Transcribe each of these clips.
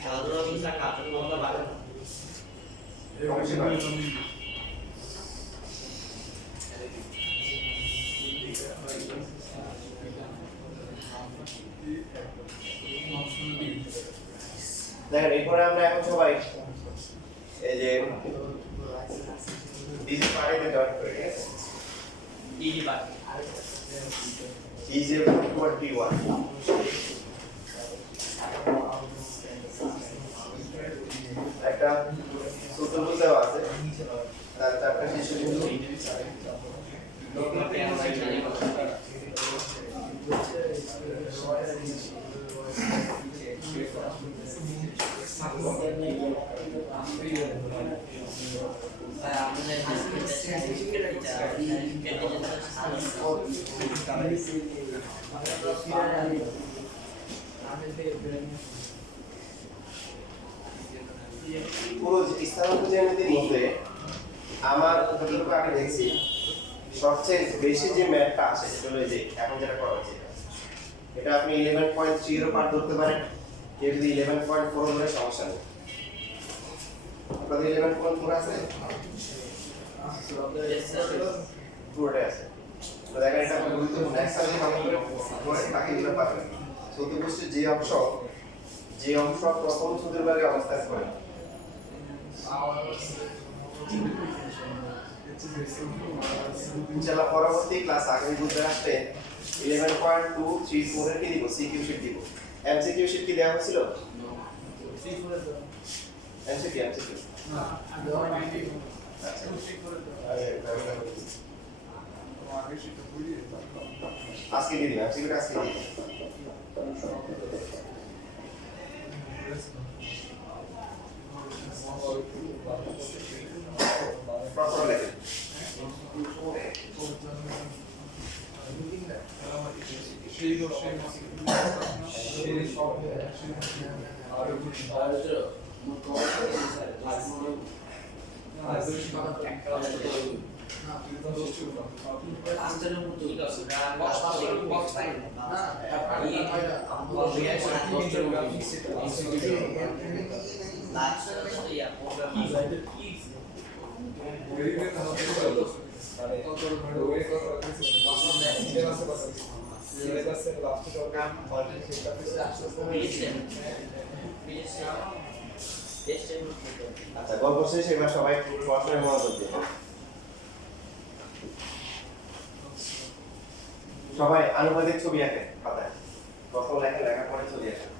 খেলাধুলা কিন্তু কাজের মধ্যে বাড়ে না। দেখেন এরপরে আমরা এখন সবাই এই যে ডিজি পার্টিতে জয়েন করি, ঠিক আছে? ডিজি পার্টি ডিজি 21 একটা সূত্রভুজ দেওয়া আছে, তার চারটা শিশু বিন্দু পুরো স্থানাঙ্ক জ্যামিতির মধ্যে আমার যতটুকু আগে দেখছি সবচেয়ে বেশি যে ম্যাথটা আছে সেটা হলো যে এখন যেটা করা হচ্ছে এটা আপনি 11.3 পার ধরতে পারেন, কেউ যদি 11.4 ধরে সমস্যা নেই। আপনাদের 11.4 আছে? পুরোটাই আছে। তো দেখেন এটা গুরুত্বপূর্ণ, একসাথে ভালো করে বাকি গুলো পাবেন। চতুর্ভুজের যে অংশ প্রথম চতুর্ভাগে অবস্থান করে ইনশাআল্লাহ পরবর্তী ক্লাস আগামী বুধবার আসতে 11.234 এর কি দিব, সিকিউ শিট দিব। এমসিকিউ শিট কি দেওয়া হয়েছিল? এমসিকিউ না আজকে দিয়ে দিন, এমসিকিউটা আজকে দিয়ে দিন। প্রথম লেখেন আচ্ছা, গল্প শেষ, এবার সবাই পড়াশোনায় মনোযোগ দিন। সবাই আনুপাতিক ছবি আঁকেন পাতায়, প্রথম লেখার পরে ছবি আঁকেন।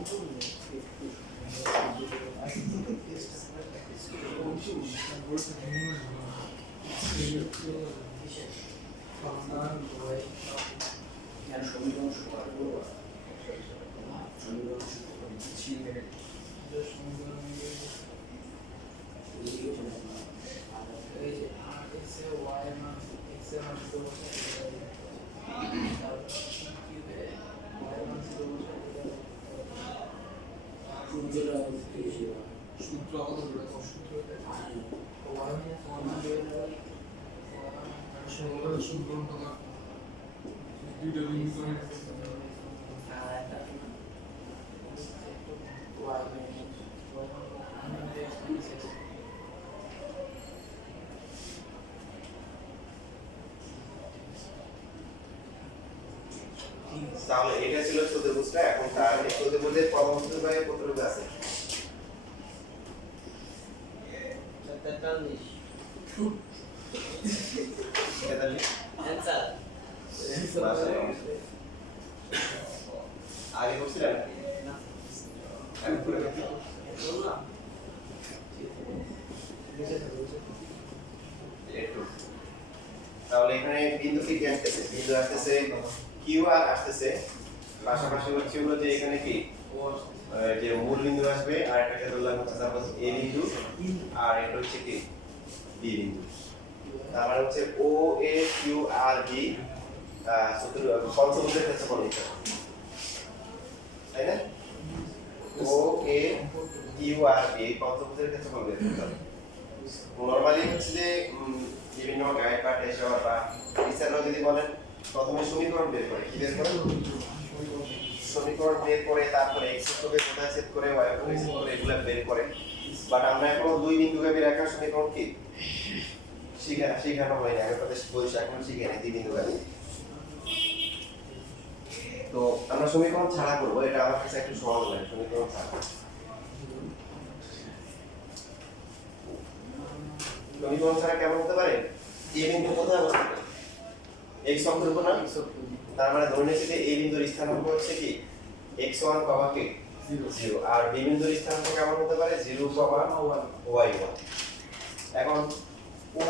সূত্র আমাদের সূত্র দুইটা বিন্দু করে তাহলে এটা ছিল চতুর্ভুজটা। এখন তার এই চতুর্ভুজের প্রথম চতুর্ভাগে কত রূপে আছে? 43 43 অ্যানসার আগে করছিলেন না আমি করে দেখি। বললাম একটু তাহলে এখানে বিন্দু কি আসতেছে? বিন্দু আসতেছে কিউ আর আসতেছে, পাশাপাশি হচ্ছে হলো যে এখানে কি যে মূল বিন্দু আসবে, আর এটাকে ধরলাম হচ্ছে সাপোজ এ বিন্দু, আর এটা হচ্ছে কি বি বিন্দু। তার মানে হচ্ছে ও এ কিউ আর বি পঞ্চভুজের ক্ষেত্রফল নিতে হবে, তাই না? ও এ কিউ আর বি পঞ্চভুজের ক্ষেত্রফল বের করতে হবে। নরমালি হচ্ছে যে বিভিন্ন গাইড বা টেস্ট বা টিচাররা যদি বলেন প্রথমে সমীকরণ বের করে, কি বের করে? সমীকরণ বের করে তারপরে x অক্ষকে কোথায় সেট করে y অক্ষকে সেট করে এগুলা বের করে। বাট আমরা এখন দুই বিন্দুকে বের রাখার সমীকরণ কি শিখানো হয়নি, আগে প্রদেশ বইস এখন শিখে নেই দুই বিন্দুকে। তো আমরা সমীকরণ ছাড়া করবো, এটা আমার কাছে একটু সহজ লাগে সমীকরণ ছাড়া। সমীকরণ ছাড়া কেমন হতে পারে? এ বিন্দু কোথায় অবস্থিত? x অক্ষের উপর না? তার মানে ধরে নিচ্ছি যে এই বিন্দুর স্থানাঙ্ক হচ্ছে কি x1, কি 0, আর বি বিন্দুর স্থানাঙ্ক কেমন হতে পারে? 0, y1। এখন ও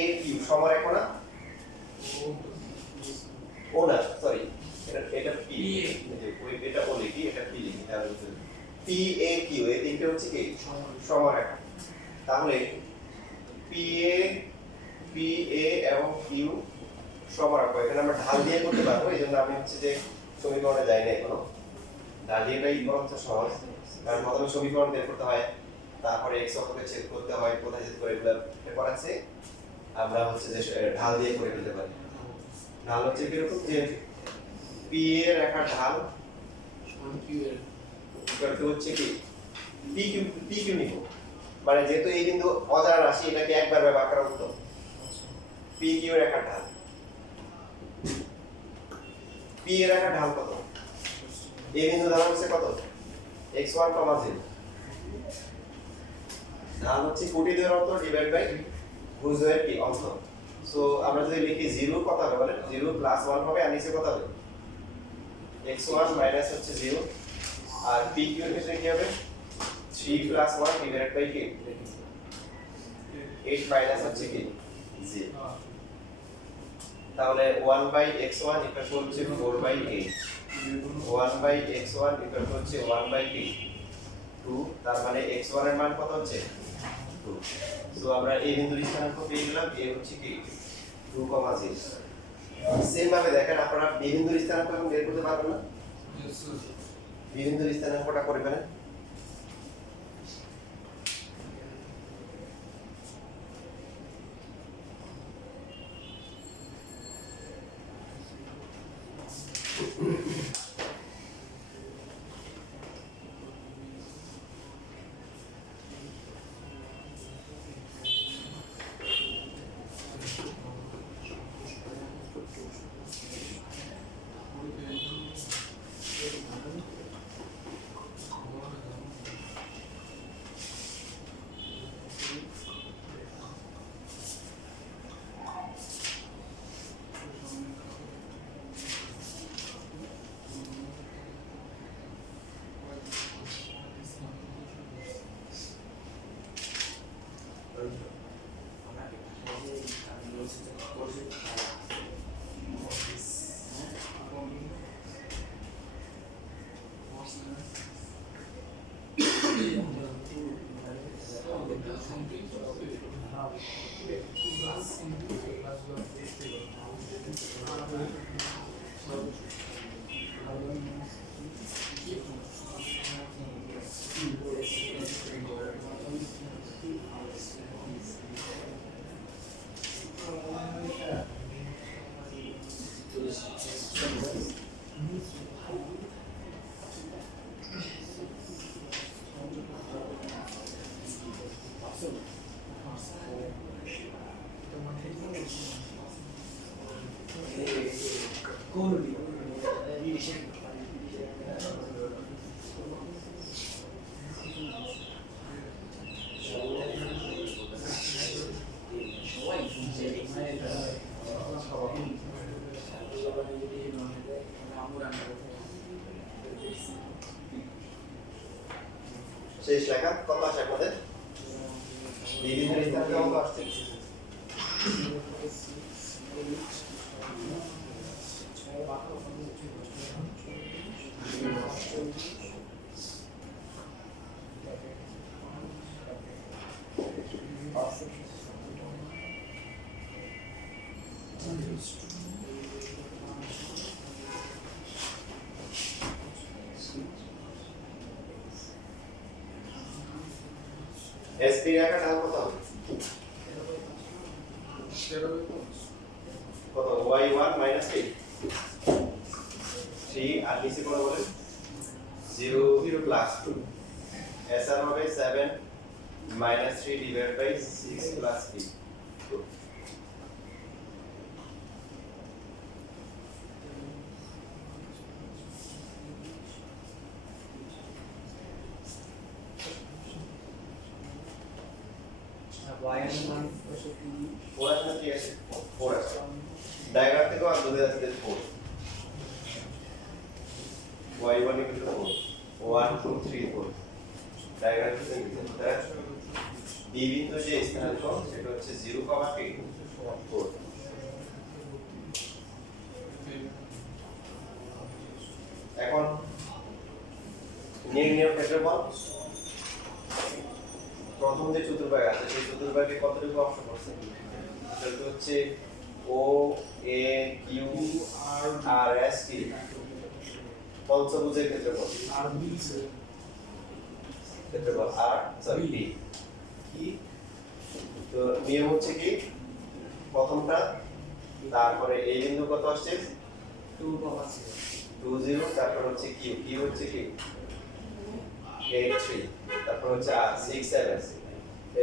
এ কিউ সমান না? ও না, সরি, এটা পি, এটা ও লিখি, এটা পি লিখি, তাহলে পি এ কিউ এই তিনটে হচ্ছে কি সমারেখা। তাহলে পি এ এবং কিউ সমারেখা, এখানে আমরা ঢাল দিয়ে করতে পারবো, এই জন্য আমি হচ্ছে যে সমীকরণে যাই না এখনো। ঢাল দিয়েটাই বরঞ্চ সহজ, কারণ প্রথমে সমীকরণ বের করতে হয়, তারপরে x অক্ষকে ছেদ করতে হয়, কোথায় ছেদ করে এগুলো পেপার আছে, আমরা হচ্ছে যে ঢাল দিয়ে করে নিতে পারি। ঢাল হচ্ছে কিরকম যে পি এ রেখার ঢাল করতে হচ্ছে কি পি কিউ নিব, মানে যেহেতু এই বিন্দু অজানা রাশি, এটাকে একবার ব্যবহার করা উত্তম। পি কিউ রেখার ঢাল, পি এর রেখার ঢাল কত? এই বিন্দু ঢাল হচ্ছে কত? x1, 0। ঢাল হচ্ছে কোটি দ্বয়ের অন্তর ডিভাইড বাই ভুজদ্বয়ের কি অন্তর। সো আমরা যদি লিখি 0 কত হবে বলেন? 0 প্লাস 1 হবে, আর নিচে কত হবে? x1 মাইনাস হচ্ছে 0, আর পি কিউ এর ক্ষেত্রে কি হবে? 3 প্লাস 1 ডিভাইড বাই কি 8 মাইনাস হচ্ছে কি 0। তাহলে 1 বাই x1 ইকুয়াল হচ্ছে 4 বাই 8, 1 বাই x1 ইকুয়াল হচ্ছে 1 বাই 2, তার মানে x1 এর মান কত হচ্ছে 2। সো আমরা এই বিন্দুর স্থানাঙ্ক পেয়ে গেলাম, এ হচ্ছে কি 2, 0। সেম ভাবে দেখেন আপনারা বি বিন্দুর স্থানাঙ্ক এখন বের করতে পারবেন না? বি বিন্দুর স্থানাঙ্কটা করে ফেলেন। শেষ লেখা কত আসে আপনাদের বিভিন্ন স্থান কত আসছে এসপি রেখাটা কত হবে কত y1 - 3 3 আর নিচে কত বলেন 0 0 প্লাস 2 এসআর হবে 7 - 3 ডিভাইড বাই 6 প্লাস 3 2 4 আসে না 3 আসে 4 আসে ডায়াগ্রাম থেকে আর দূরে আসছে 4 y1 = 4 1 2 3 4 ডায়াগ্রাম থেকে নিতে D বিন্দু যে স্থানাঙ্ক সেটা হচ্ছে 0, 3 4 এখন নির্ণয় ক্ষেত্রফল প্রথম যে চতুর্ভাগ আছে সেই চতুর্ভাগে কতটুকু অংশ পড়ছে সেটা হচ্ছে O A Q R S T পঞ্চভুজের ক্ষেত্রফল ক্ষেত্রফল R সরি B কি তো নিয়ম হচ্ছে কি প্রথমটা তারপরে এই বিন্দু কত আসছে 2 0 তারপর হচ্ছে Q হচ্ছে কি 8 3 তারপর হচ্ছে R 6 7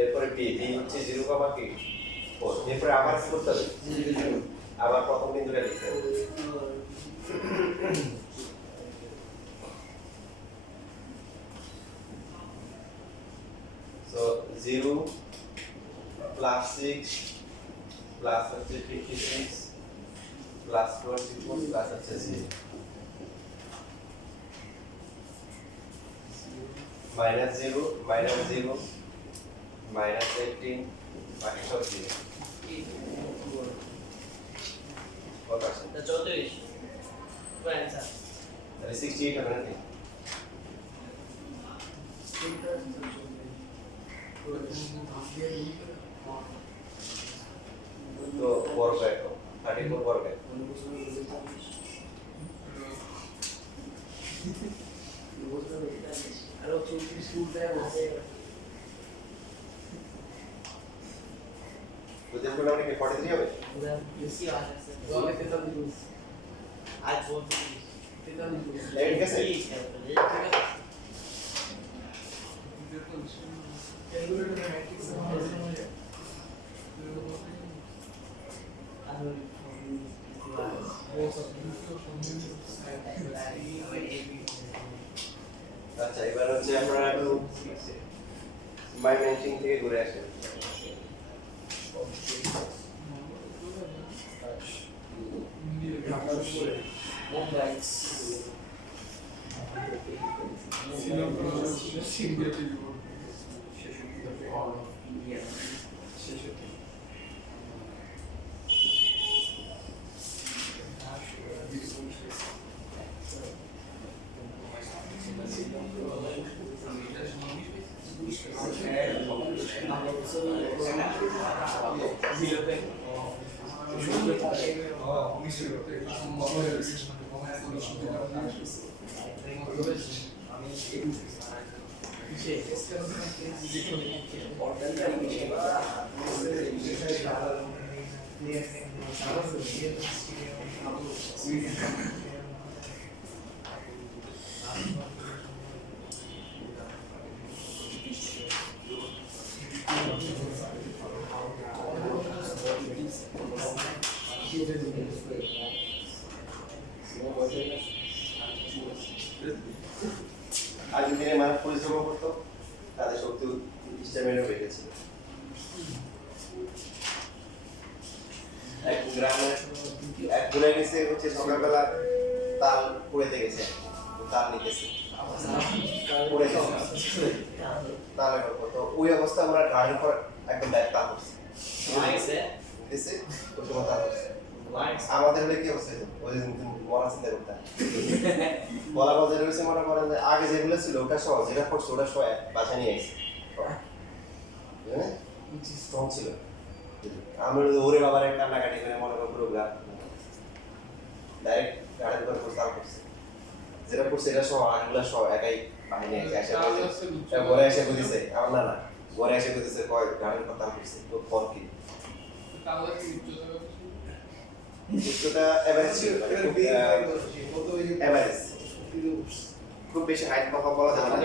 এরপরে B হচ্ছে 0, 3 4 এরপরে আবার কি করতে হবে আবার প্রথম বিন্দুটা লিখতে হবে so 0 plus 6 plus হচ্ছে 56 plus 24 plus হচ্ছে 0 minus 0 minus 18 বাকি সব 0 কত আসে 34 পুরো অ্যানসার তাহলে 68 হবে নাকি তো বর্গ এত 34 বর্গ আরো 34 স্কুলটায় বসে বুঝতে পারলাম নাকি 43 হবে পুরো বেশি আছে বলে 43 আজ বলতে 43 লেট গেছে ঠিক আছে ক্যালকুলেটর ম্যাট্রিক্স সময় আচ্ছা এবার হচ্ছে আমরা একটু মাইমেন্টিং থেকে ঘুরে আসি মুম্বাই আগের দিনে মানুষ পরিশ্রম করতো, তাদের শক্তি স্ট্যামিনা বেড়েছিল। এক গ্রামে এক বুড়ে গেছে হচ্ছে সকালবেলা তাল কুড়াইতে গেছে, তাল নিতেছে পড়ে গেছে তালের উপর। তো ওই অবস্থা আমরা গাড়ির উপর একদম ব্যাগ তাল করছি Nice, eh? নিতেছে, ওই সময় তাল করছে। Nice. আমাদের হলে কি অবস্থা হতো? ওই দিন মরা চিন্তা করতাম বলা বলতে রয়েছে, মনে করেন যে আগে যেগুলো ছিল ওটা সহজ, যেটা করছে ওটা সহ বাসা নিয়ে আসছে, স্ট্রং ছিল। আমরা ওরে বাবার কান্নাকাটি করে মনে করো পুরো ডাইরেক্ট গাড়ির উপর প্রস্তাব করছে, যেটা করছে এটা সহ আগগুলা সহ একাই বাহিনী এসে ঘরে এসে বুঝেছে আমার না ঘরে এসে বুঝেছে কয় গাড়ির কথা করছে তো ফল কি উচ্চতা এভারেজ ছিল, এভারেজ খুব বেশি হাইট কথা বলা যাবে না।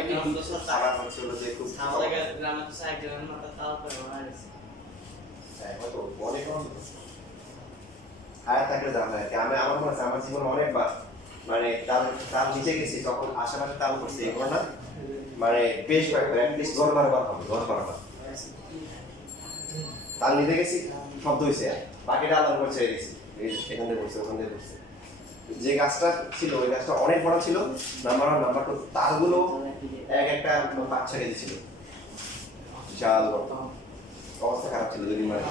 আমার হচ্ছে হলো যে খুব আমাদের গ্রামে তো সাইকেলের মাথা তাল করে মারিছে। হয়তো অনেক হায়ার থাকলে জানা যায় কি আমি আমার মনে আছে আমার জীবনে অনেকবার মানে তাল তাল নিচে গেছি, তখন আশেপাশে তাল করছে এই ঘটনা মানে বেশ কয়েকবার অ্যাটলিস্ট 10-12 হবে, 10-12 তাল নিতে গেছি, শব্দ হয়েছে বাকিটা আলাদা করে ছেড়ে গেছি, এখান থেকে বসছে ওখান থেকে বসছে। যে গাছটা ছিল ওই গাছটা অনেক বড় ছিল, নাম্বার টু তালগুলো এক একটা 5-6 কেজি ছিল, বিশাল বড়, অবস্থা খারাপ ছিল যদি মানে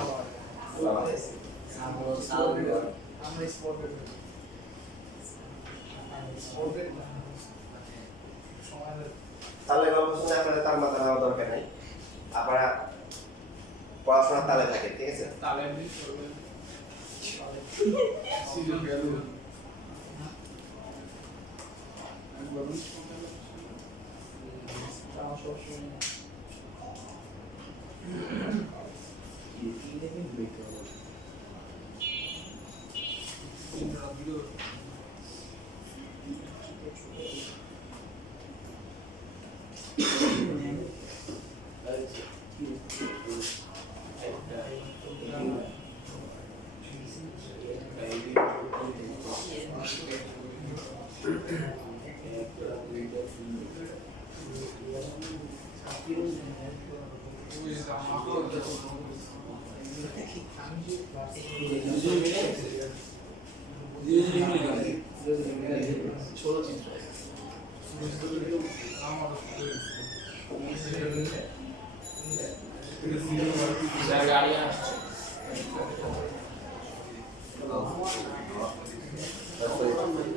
আমরা স্পোর্টের সময় তাহলে গল্প শুনে আপনাদের তার মাথা নেওয়ার দরকার নেই, আপনারা পড়াশোনার তালে থাকে, ঠিক আছে? তালের দিন করবেন সিজন গেল একবার আমার সবসময় ছোট চিত্র গাড়ি আসছে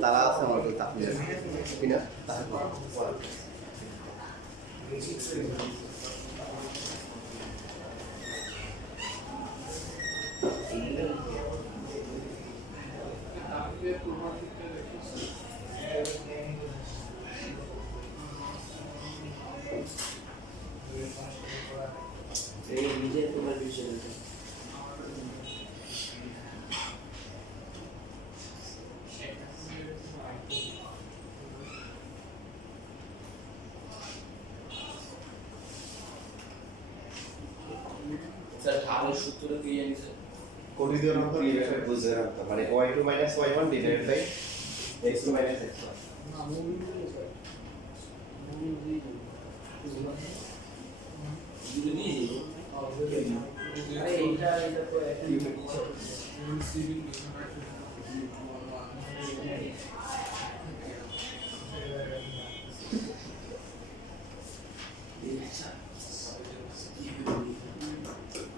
তারা আছে আমার কাছে আপনি কিনা এই নিজে তোমার বিষয় স্যার ঢালের সূত্রটা দিয়ে নিছে কোটিদের অন্তর ডিভাইডেড বুঝতে রাখতে মানে y2 - y1 divided by x2 - x1 না মুভি স্যার মুভি দুটো দিয়ে দিই আরে এটা তো একটা সিভিল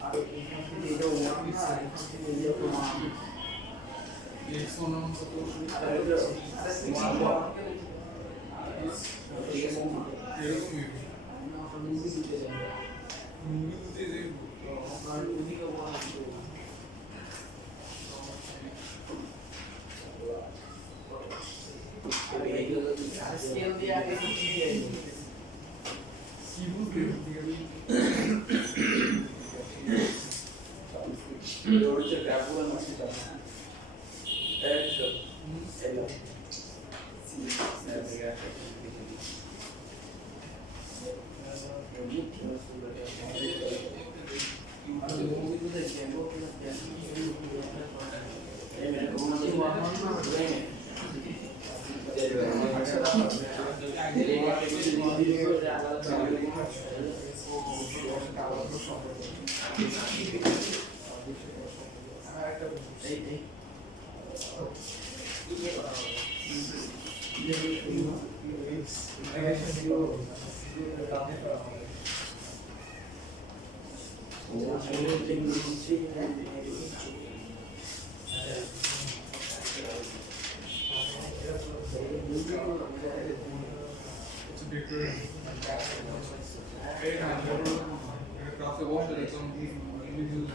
আর এখান থেকে এটা ওয়ান না এখান থেকে এটা তো ওয়ান এক্সন অংশ তো আরে এরকমই মুভি দিতে যাবে মুভিতে দেখবো আর ওদিকে ওয়ান স্কেল দিয়ে আগে কি দিয়ে কি বুঝবে ওরটা গ্রাফুল মাসি তা একদম এলো এই মানে কোন It's a different. Craft wash and some individual.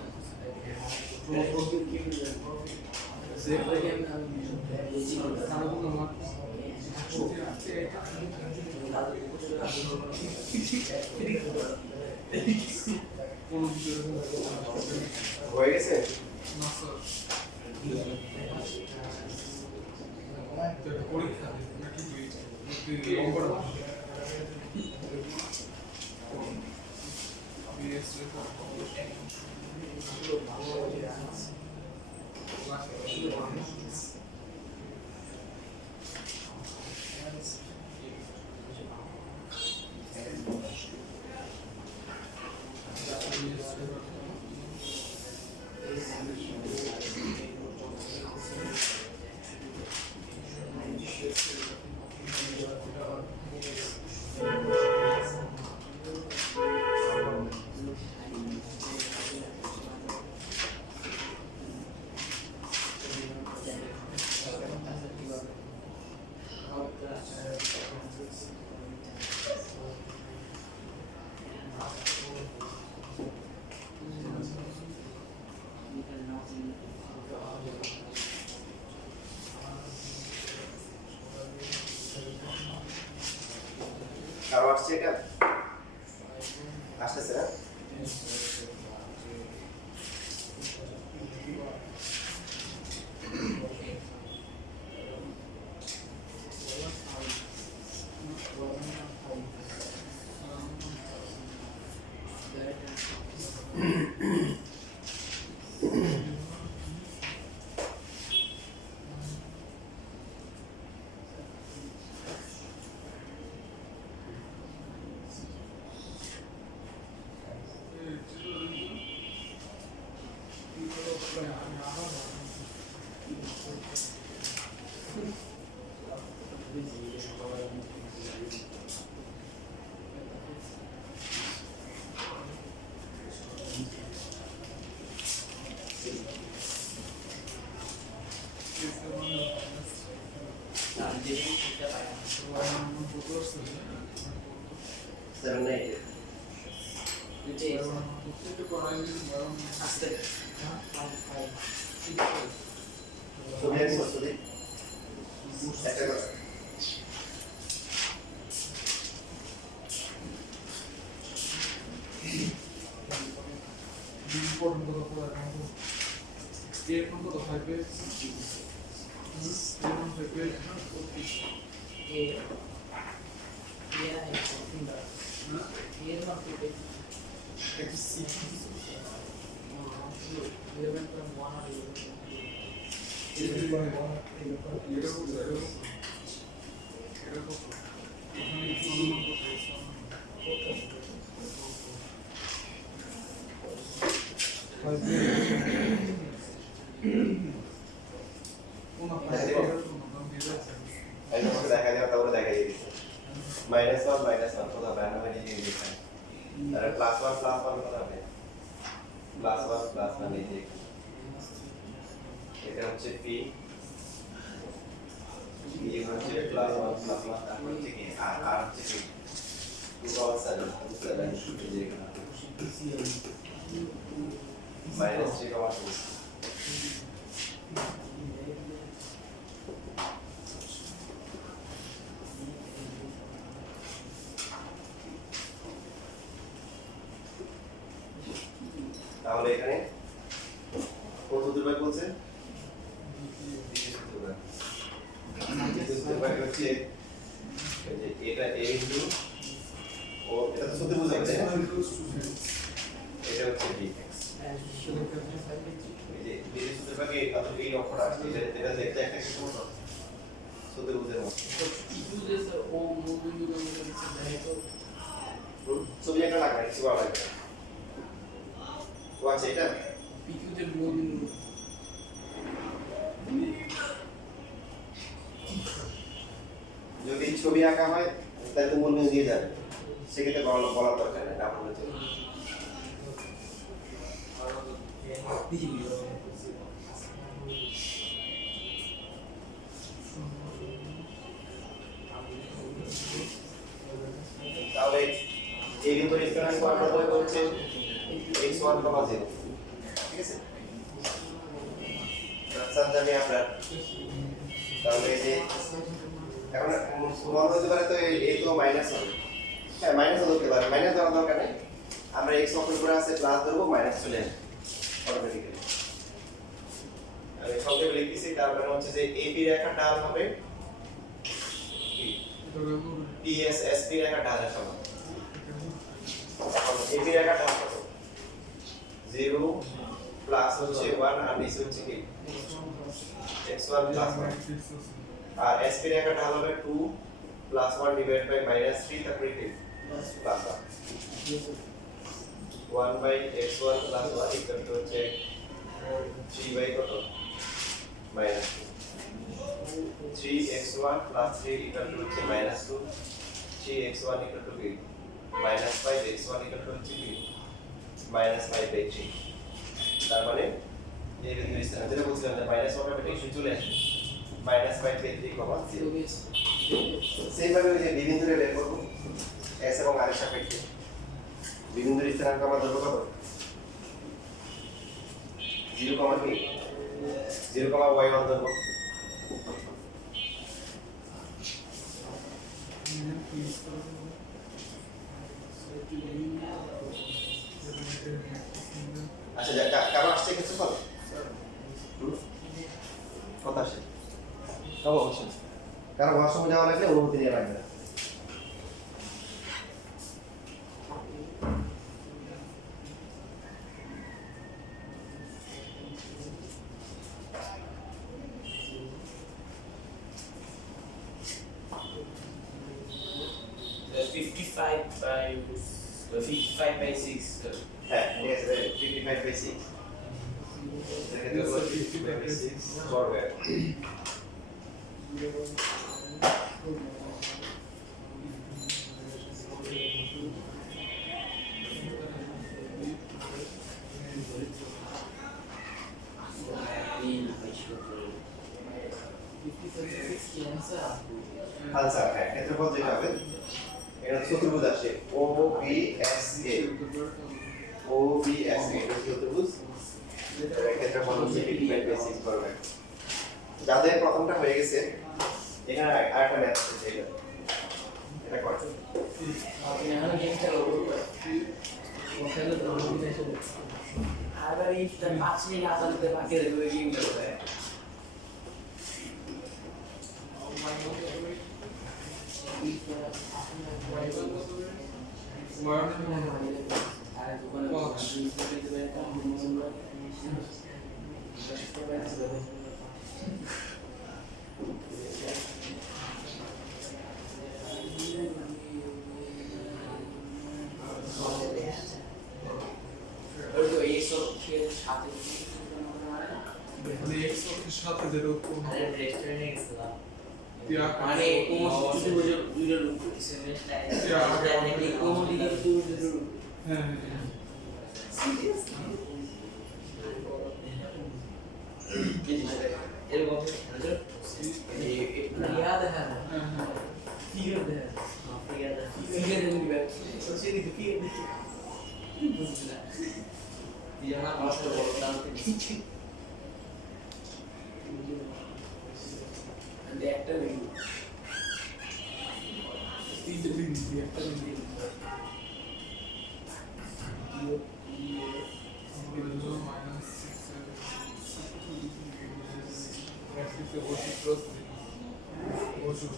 হয়ে গেছে না স্যার পরীক্ষা নাকি তুই নম্বর কারো আসছে এটা আসতেছে না সেভেন না এইট ছবি আঁকবো ছবি একটা কথা দেখা দেওয়া তারপরে দেখা দিয়ে দিচ্ছে -1 কোথাও ব্যান্ড হয়ে দিয়ে দিচ্ছে আর +1 কোথাও হবে +1 এই যে এটা হচ্ছে p এই হচ্ছে +1 তারপর হচ্ছে কি আর হচ্ছে কি 2 পাওয়ার 7 শুরু দিয়ে গেল -3,2 তাহলে এখানে কত দুর্ভাগ বলছে দুর্ভাগ হচ্ছে যে এটা a ইনটু ও এটা তো সত্যি বুঝা যায় এটা হচ্ছে b এই যে b এর দুর্ভাগে কত এই অক্ষরটা আসছে এটা দেখতে একটা কি মতো সত্যি বুঝে না যদি ছবি আঁকা হয় তাহলে তো মূল দিয়ে যাবে, সেক্ষেত্রে বলার দরকার নেই, না বললে চলবে। তাহলে এই কিন্তু রেস্টুরেন্ট কোয়াড্রেন্ট হচ্ছে x1, 0, ঠিক আছে? আচ্ছা জানি আমরা তাহলে এই যে এখন মনে হতে পারে তো এই তো মাইনাস হবে, হ্যাঁ মাইনাস হতে পারে, মাইনাস দেওয়ার দরকার নেই, আমরা x অক্ষর উপরে আছে প্লাস ধরবো, মাইনাস চলে আসবে অটোমেটিক্যালি। আমি সংক্ষেপে লিখতেছি, তার মানে হচ্ছে যে AB রেখার ঢাল হবে PSSP রেখার ঢালের সমান। এখন AB রেখার ঢাল কত? 0 প্লাস হচ্ছে 1 আর নিচে হচ্ছে কি x1 প্লাস 1, আর SP রেখার ঢাল হবে 2 প্লাস 1 ডিভাইড বাই মাইনাস 3, তারপরে কি plus 1 by x1 plus 1 equal to হচ্ছে 3 বাই কত minus 3x1 plus 3 equal to হচ্ছে মাইনাস 2, 3x1 ইকুয়াল টু কি মাইনাস 5, x1 ইকুয়াল টু হচ্ছে কি মাইনাস 5 বাই 3। তার মানে এই বিন্দু স্থানে যেটা বলছিলাম যে মাইনাস অটোমেটিক চলে আসবে মাইনাস 5 বাই 3, 0। সেইভাবে ওই যে বিবিন্দুরে বের করব s এবং r এর সাপেক্ষে বিবিন্দুর স্থানাঙ্ক আমরা ধরব কত 0,y1 ধরব। আচ্ছা কারো আসছে কিছু কত কত আসে কারো আসছে, কারো ওয়াশরুমে যাওয়া লাগলে অনুমতি নেওয়া লাগবে না। Fifty-five by 6. হ্যাঁ ঠিক আছে, 55/6 এটাকে ধরো 55/6 বর্গ। আনসার হ্যাঁ, ক্ষেত্রফল যেটা হবে এটা চতুর্ভুজ আসে OBSA, এটা চতুর্ভুজ, ক্ষেত্রফল হচ্ছে 55/6 বর্গ। যাদের প্রথমটা হয়ে গেছে এখানে আরেকটা ম্যাথ আছে, এটা কর। আবার এইটা 5 মিনিট আদালতে বাকি রইবে গেম খেলবে। আর দোকানে সাথে যেটা উৎপন্ন হবে রেস্টুরেন্টে গেছিলাম টিয়া মানে কোমোডিটি দুইটা রূপ সেমিস্টার দেখি কোমোডিটি দুইটা রূপ হ্যাঁ এরকম याद है হ্যাঁ फिगर है फिगर है सोचिए कि फिगर बुझला ये हमारा मास्टर बोलता है একটা বিন্দু তিনটে বিন্দু একটা বিন্দু মাইনাস 6 ওষুধ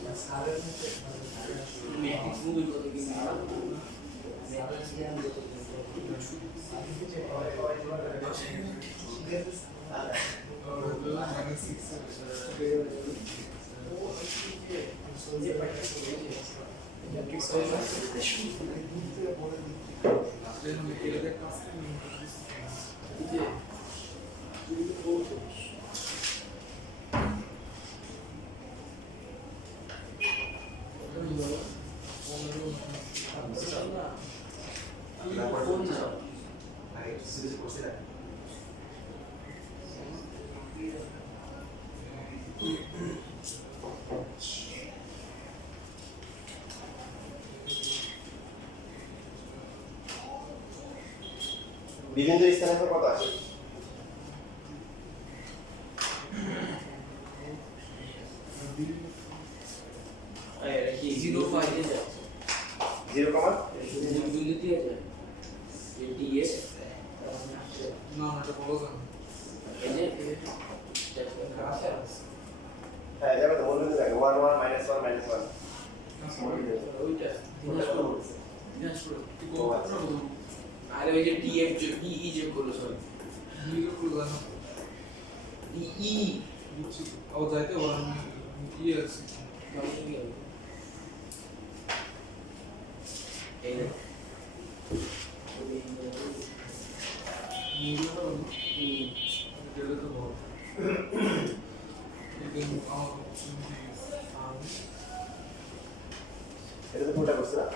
প্লাস ম্যাট্রিক্স মুভি কত কি ম্যাট্রিক্স জ্ঞান কত বিভিন্ন স্থানাঙ্ক কত আছে? এটা কি 05 এ যায় 0, বিন্দু দিয়ে যায় এটি এ না এটা বলা যায় না। এই যে হ্যাঁ যাবে তো বলবেন তো 1 1 -1 -1 ওইটা দিনাজপুর আরে ওই যে টিএফ ই ই যোগ করলো সরি বিয়ে করে জানা ই ই বুঝছি আবার যাইতে পারেন কি আছে এই এটা তো বড় এটা আমার এটা তো কোনটা করছে না?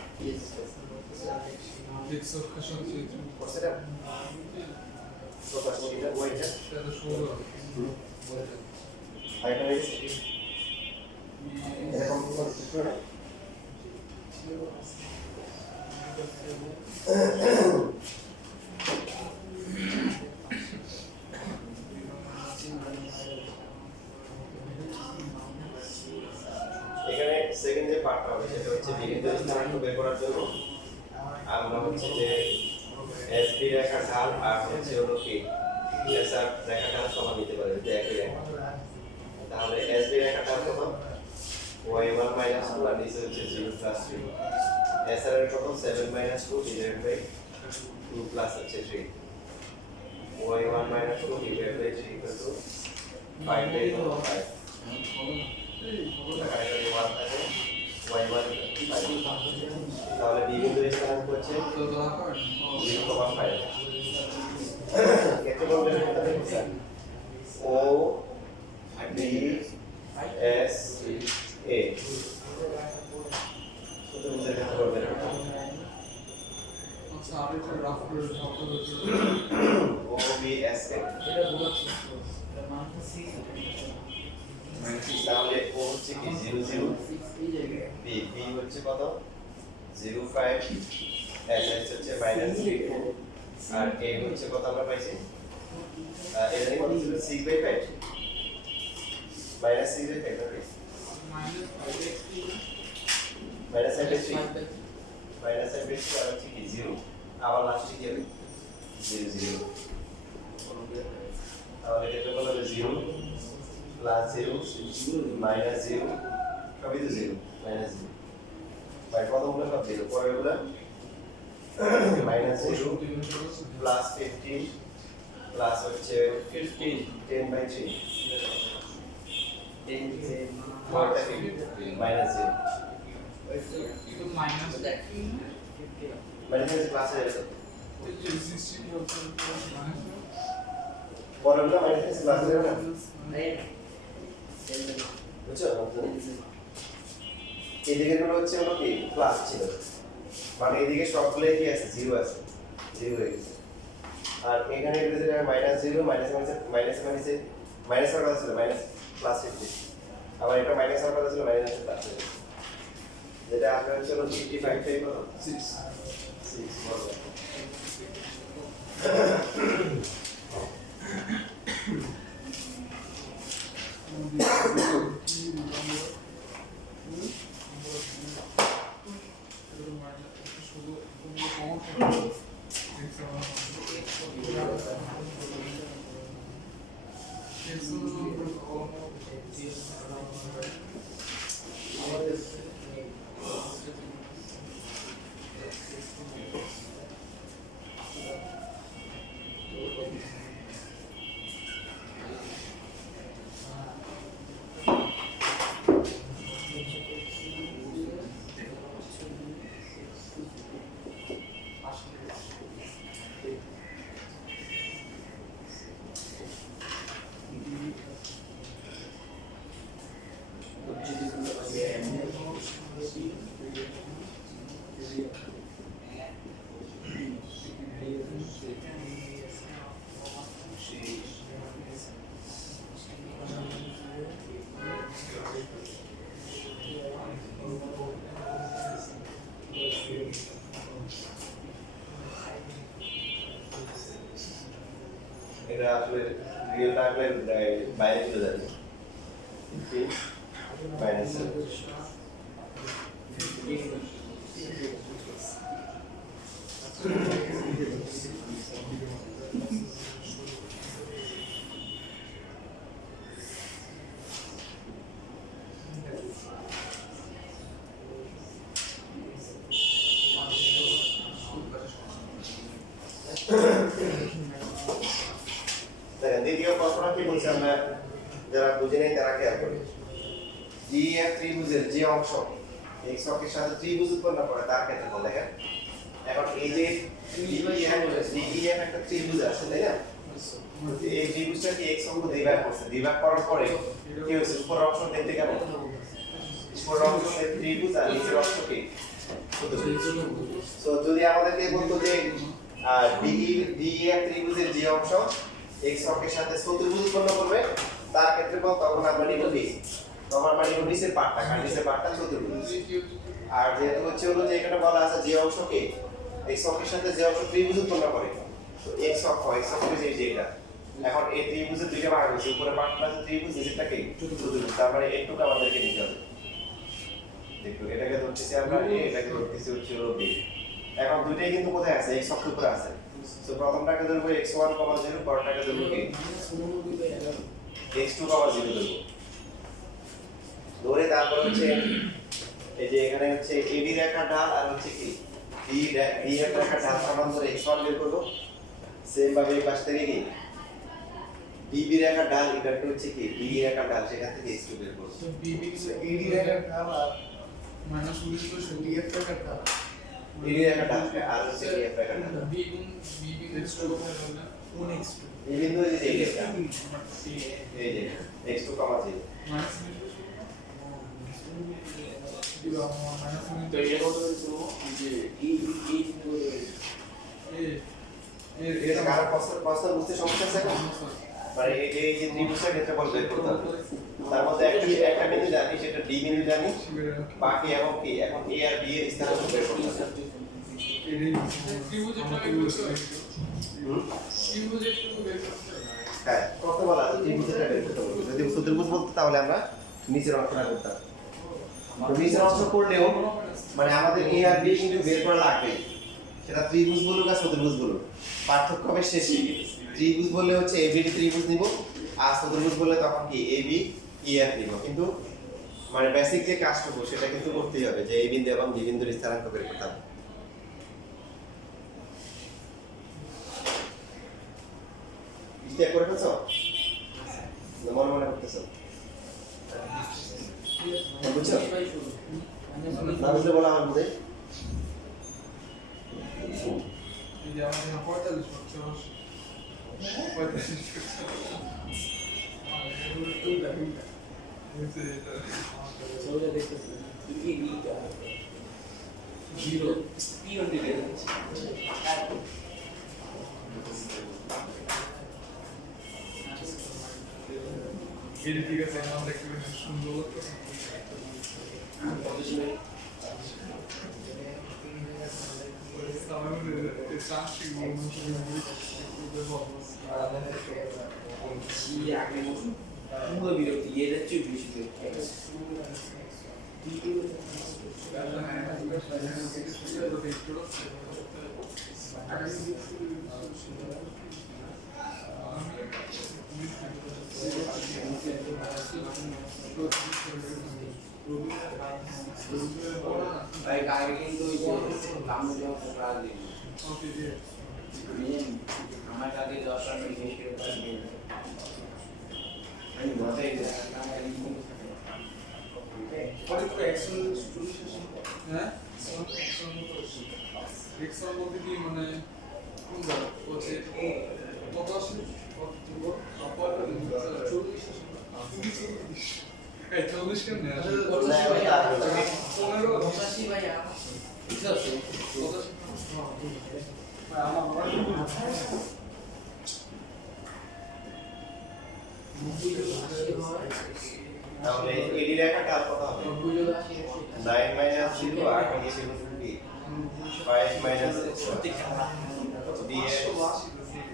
এক্স অক্ষর চেয়ে করছে না? তো পাশে এটা ওইটা এটা শুরু আর এটা হয়েছে এরকম কোন কিছু না? এখানে সেকেন্ড যে পার্টটা হবে সেটা হচ্ছে বিভিন্ন স্থানাঙ্ক বের করার জন্য আমরা হচ্ছে যে এসবি রেখার ঢাল আর হচ্ছে হলো কি এসআর রেখার ঢাল সমান নিতে পারে যে একই রেখা। তাহলে এসবি রেখার ঢাল কত? y1 - 2 আর নিচে হচ্ছে 0 + 3। এসআর এর কত? 7 - 2 divided by 2 plus হচ্ছে 3। y1 - 2 divided by 3 equal to 5/5। তাহলে বি বিন্দুর স্থানাঙ্ক হচ্ছে 0,5। ক্ষেত্রফলটা কত দেখছেন? ও বি এস এ কত মিটার ক্ষেত্রফল বের হবে? আচ্ছা আর এটা রাফ করে শব্দ হচ্ছে ও বি এস এ এটা বলছি এটা মানটা 6 তাহলে ও হচ্ছে কি 0 0 এই জায়গায় বি বি হচ্ছে কত 0,5 এস এস হচ্ছে -3 আর এ হচ্ছে কত আমরা পাইছি এটা কত ছিল 6/5 -6/5 -5x -5/3 -5/3 আর হচ্ছে কি 0 আবার লাস্টে কি হবে 0 0 তাহলে এটা কত হবে 0 +0 -0 সবই তো 0 -0 বাই প্রথমগুলো সব 0 পরেরগুলো -0 +15 প্লাস হচ্ছে 15 10/3 10 পরেরটা কি -0 ಇದು ಮೈನಸ್ মানে ক্লাসে যাবে রেজিস্ট্রি হচ্ছে মাইনাস পরেরগুলো -ক্লাসে যাবে না এই বুঝছো এদিকে গুলো হচ্ছে হলো কি প্লাস ছিল মানে এদিকে সবগুলো কি আছে 0 আছে 0 হয়ে গেছে আর এখানে এটা যেটা -0 মাইনাস এর কথা ছিল +50 আবার এটা মাইনাস এর কথা ছিল মাইনাস প্লাস যেটা আসলে হচ্ছে হলো 55 টাই কত 6 বলবো শুধু এটা আসলে রিয়েল টাইমের বাইরে চলে যাবে মাইনাস দেখেন দ্বিতীয় প্রশ্নটা কি বলছে আমরা যারা বুঝে নেই তারা খেয়াল করি DEF ত্রিভুজের যে অংশ x অক্ষের সাথে ত্রিভুজ উৎপন্ন করে তার ক্ষেত্রফল দেখেন এখন এই যে DEF একটা ত্রিভুজ আছে তাই না এই ত্রিভুজটা কি x অঙ্ক দ্বিভাগ করছে দ্বিভাগ করার পরে কি হয়েছে উপরের অংশ দেখতে কেমন উপরের অংশ ত্রিভুজ আর নিচের অংশ কি সো যদি আমাদেরকে বলতো যে DEF ত্রিভুজের যে অংশ x অক্ষের সাথে চতুর্ভুজ উৎপন্ন করবে তার ক্ষেত্রফল তখন আমরা নিব কি তখন আমরা নিব নিচের পার্টটা কারণ নিচের পার্টটা চতুর্ভুজ আর যেহেতু হচ্ছে হলো যে এখানে বলা আছে যে অংশকে x অক্ষের সাথে যে অংশ ত্রিভুজ উৎপন্ন করে তো x অক্ষ যে এটা এখন এই ত্রিভুজের দুইটা ভাগ হয়েছে উপরে পার্টটা আছে ত্রিভুজ নিচেরটা কি চতুর্ভুজ তার মানে এইটুকু আমাদেরকে নিতে হবে দেখো এটাকে ধরতেছি আমরা a এটাকে ধরতেছি হচ্ছে হলো b এখন দুইটাই কিন্তু কোথায় আছে x অক্ষের উপরে আছে সো প্রথমটাকে ধরবো x1, 0 পরেরটাকে ধরবো কি x2, 0 ধরবো ধরে তারপর হচ্ছে এই যে এখানে হচ্ছে AB রেখার ঢাল আর হচ্ছে কি B রেখার ঢাল সমান্তর x1 বের করব সেম ভাবে এই পাশ থেকে কি BB রেখার ঢাল এটা হচ্ছে কি B রেখার ঢাল সেখান থেকে x2 বের করব So BB is AD রেখার ঢাল আর minus 19 DF রেখার ঢাল AD রেখার ঢাল আর হচ্ছে DF রেখার ঢাল B গুণ BB x2 কোথায় হবে 1x2 এই বিন্দু এই যে এই রেখা এই যে x2, 0 minus তো এটা কত হয়েছিল যে এটা কার প্রশ্ন বুঝতে সমস্যা আছে এখন মানে এই যে ত্রিভুজের ক্ষেত্রফল বের করতে হবে তার মধ্যে একটা বিন্দু জানি সেটা D বিন্দু জানি বাকি এখন কি এখন A আর B এর স্থানাঙ্ক বের করতে হবে হ্যাঁ কত বলা আছে ত্রিভুজটা বের করতে হবে যদি চতুর্ভুজ বলতো তাহলে আমরা নিচের অংশটা করতাম তো নিচের অংশ করলেও মানে আমাদের A আর B কিন্তু বের করা লাগবে সেটা ত্রিভুজ বলুক আর চতুর্ভুজ বলুক পার্থক্য হবে শেষে ত্রিভুজ বললে হচ্ছে ABD ত্রিভুজ নিব আর চতুর্ভুজ বললে তখন কি AB EF নিব কিন্তু মানে বেসিক যে কাজটুকু সেটা কিন্তু করতেই হবে যে A বিন্দু এবং B বিন্দুর স্থানাঙ্ক বের করতে হবে স্টেপ করে ফেলছো মনে মনে করতেছো বুঝছো না বুঝলে বলা আমার বুঝে এই যে আমাদের 45 হচ্ছে 45 ছবিটা দেখতেছি কি নিটা 0 স্পিড দিলে এই ঠিক আছে আমরা একটু সুন্দর Uno birotti ieri ci ho visto Vai carico in cambio di un fratello. আমার কাছে 10 টাকা জিজ্ঞেস করে পারবে আমি বলতেই পরে তো এক্সেল সলিউশন হ্যাঁ এক্সেল বলতে কি মানে কোন জায়গা হচ্ছে কত আসলে কত আপর 40 এই 40 কেন না 15 85 ভাই কিছু আছে 85 তাহলে এডি রেখাটা কত হবে 9 - 0 আর নিচে কি 5 minus x1 dx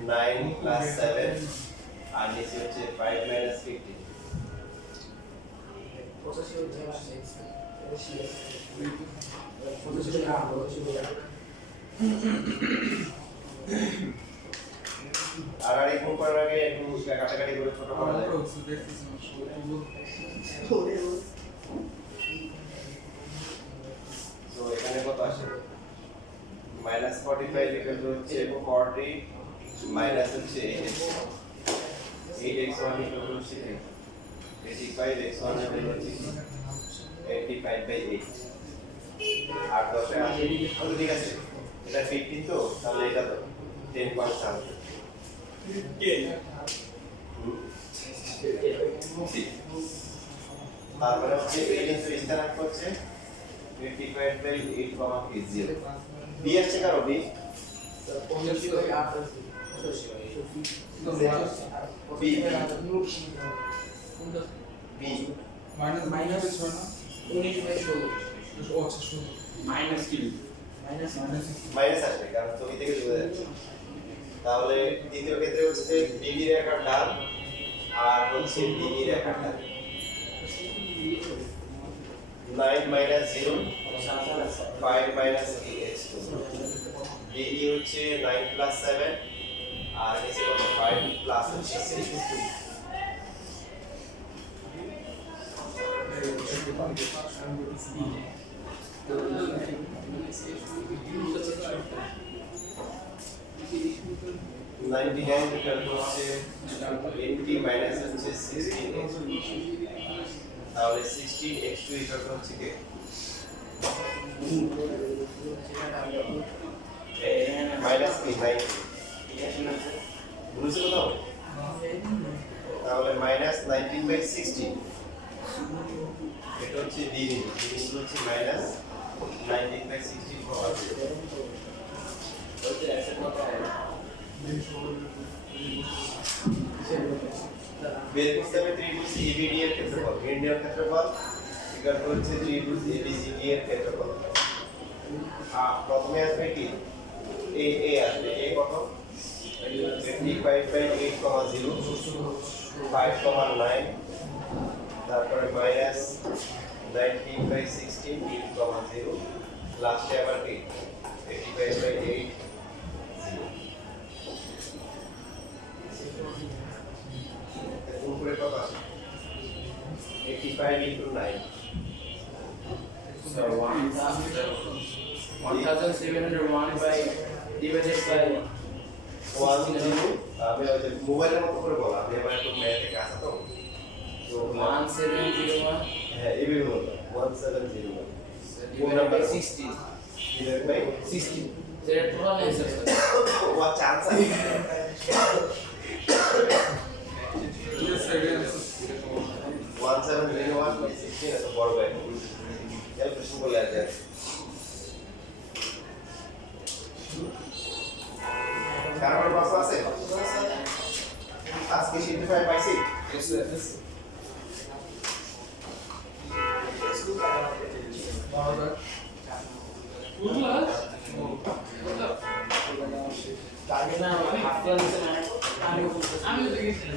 9 plus 7 আর নিচে হচ্ছে 5 minus 15 85 হচ্ছে 85 আর আর গুণ করার আগে একটু কাটাকাটি করে ছোট করা যায় আমরা হচ্ছে দেখতেছি না তো এখানে কত আসে minus 45 equal to হচ্ছে 40 minus হচ্ছে 8x1 equal to 6 85x1 equal to 85 by 8 আর 10 এ আসে কত ঠিক আছে এটা 15 তো তাহলে এটা তো 10 পয়েন্ট সামথিং তারপরে হচ্ছে এই কিন্তু স্থানাঙ্ক হচ্ছে 55 by 8 comma 0 b আসছে কারো b b b minus minus হয় না 19 বাই 16 ও আচ্ছা শুনুন মাইনাস কি মাইনাস মাইনাস আসবে কারণ ছবি থেকে বোঝা যাচ্ছে তাহলে দ্বিতীয় ক্ষেত্রে হচ্ছে ডিডি রেখার ডান আর হচ্ছে ডিডি রেখার ডান 9 minus 0 5 minus x2 ডিডি হচ্ছে 9 plus 7 আর নিচে কত 5 plus হচ্ছে 6 99 equal to হচ্ছে 80 minus হচ্ছে 16x2 তাহলে 16x2 equal to হচ্ছে কি মাইনাস কি 90 বুঝছো কোথাও তাহলে মাইনাস 19 বাই 16 এটা হচ্ছে d ইনটু হচ্ছে মাইনাস 19 বাই 16 পাওয়ার বের করতে হবে ত্রিভুজ ABD এর ক্ষেত্রফল ইন্ডিয়ার ক্ষেত্রফল ইকুয়াল টু হচ্ছে ত্রিভুজ ABCD এর ক্ষেত্রফল প্রথমে আসবে কি a আসবে a কত 55 বাই 8 কমা 0 5 কমা 9 তারপরে মাইনাস 19 বাই 16 8 কমা 0 লাস্টে আবার কি 85 বাই 8 গুণ করে কত আসে 85 into 9 So 1701 by divided by 10 আমি ওই যে মোবাইলের মতো করে বলা আমি আবার একটু ম্যাথে কাছে তো তো 1701 হ্যাঁ এই বের বললাম 1701 কোন divided number by 60 divide by 60 there are total answers ওয়া চান্স আছে ইয়েস এগেইন 1701 by 16 এত বড় বাই ক্যালকুলেশন করলে আছে কারণ প্রশ্ন আছে আজকে সিম্পলিফাই পাইছি yes sir আমি তো গেছিলাম